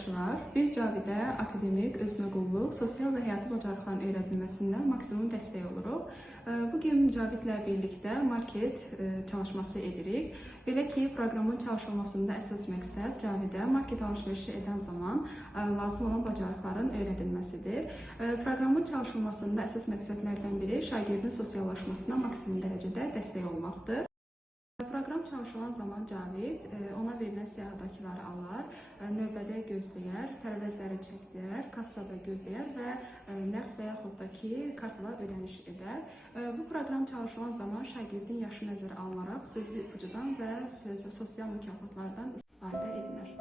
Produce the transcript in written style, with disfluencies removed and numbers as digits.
yaxşılar. Biz Cavidə akademik, özünəqulluq, sosial və həyati bacarıqların öyrədilməsində maksimum dəstək oluruq. Bugün Cavidlə birlikdə market çalışması edirik. Belə ki, proqramın çalışılmasında əsas məqsəd Cavidə market alış-verişi edən zaman lazım olan bacarıqların öyrədilməsidir. Proqramın çalışılmasında əsas məqsədlərdən biri şagirdin sosiallaşmasına maksimum dərəcədə dəstək olmaqdır. Proqram çalışılan zaman Cavid ona verilən siyahıdakıları alar, növbədə gözləyər, tərəvəzləri çəkdirər, kassada gözləyər və nəqd və yaxud da ki, kartla ödəniş edər. Bu proqram çalışılan zaman şagirdin yaşı nəzərə alınaraq sözlü ipucudan və sosial mükafatlardan istifadə edilir.